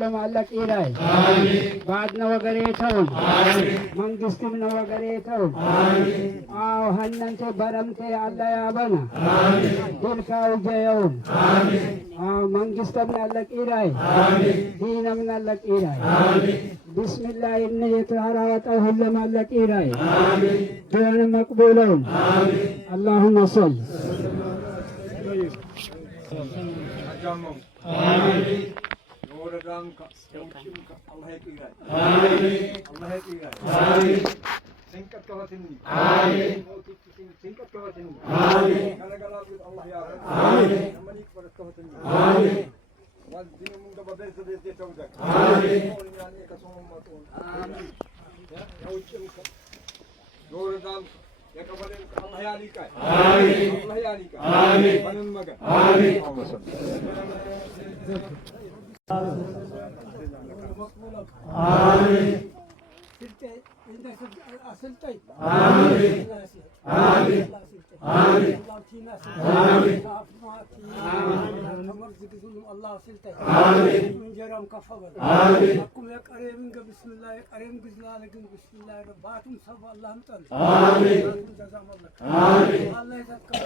ለማለቅ ይላይ ባድነ ወገሬተውን መንግስትም ነው ወገሬተውን አው ሀነንተ በረምቴ አላ ያበና ድልካው ጀየውን አው መንግስትም ናለቅ ይላይ ዲነም ናለቅ ይላይ ቢስሚላህ እነ የተራራጠው ለማለቅ ይላይ ዱዓን መቅቡለውን اللهم صل آمين ورضانك يوشمك الله يقيرك آمين الله يقيرك آمين سنكت كواتني آمين سنكت كواتني آمين كلا كلا الله يا رب آمين أمنيك فرد كواتني آمين والدين من قبل بيت بيت يتوجك آمين يعني كسوم ماتون آمين يوشمك ورضانك يا كبرين الله يعليك آمين الله يعليك آمين من مجد آمين اللهم صل آمين آمين آمين آمين الله سلطة آمين من جرام كفبر آمين أقوم يا كريم بسم الله يا كريم بسم الله رباتم سب الله مطل آمين جزاهم الله آمين الله يزكى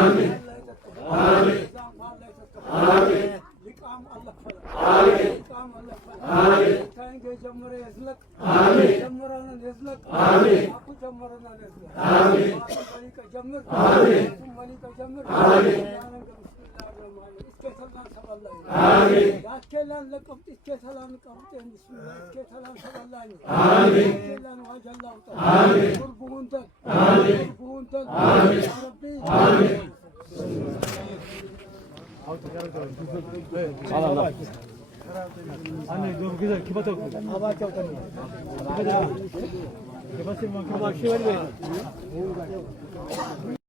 آمين الله يزكى آمين الله يزكى آمين لقام الله فلا آمين لقام الله فلا آمين تانجي جمر يزلك آمين جمرنا يزلك آمين أكو جمرنا يزلك آمين ملك جمر آمين ملك جمر آمين آمين كلام لقب كلام قبط بسم الله كلام سب الله آمين كلام وجه الله آمين قربون آمين قربون آمين يا ربي آمين 아니 너무 그냥 기바도 아마 ጫውተን 기바도 기바스 만 기바 시원해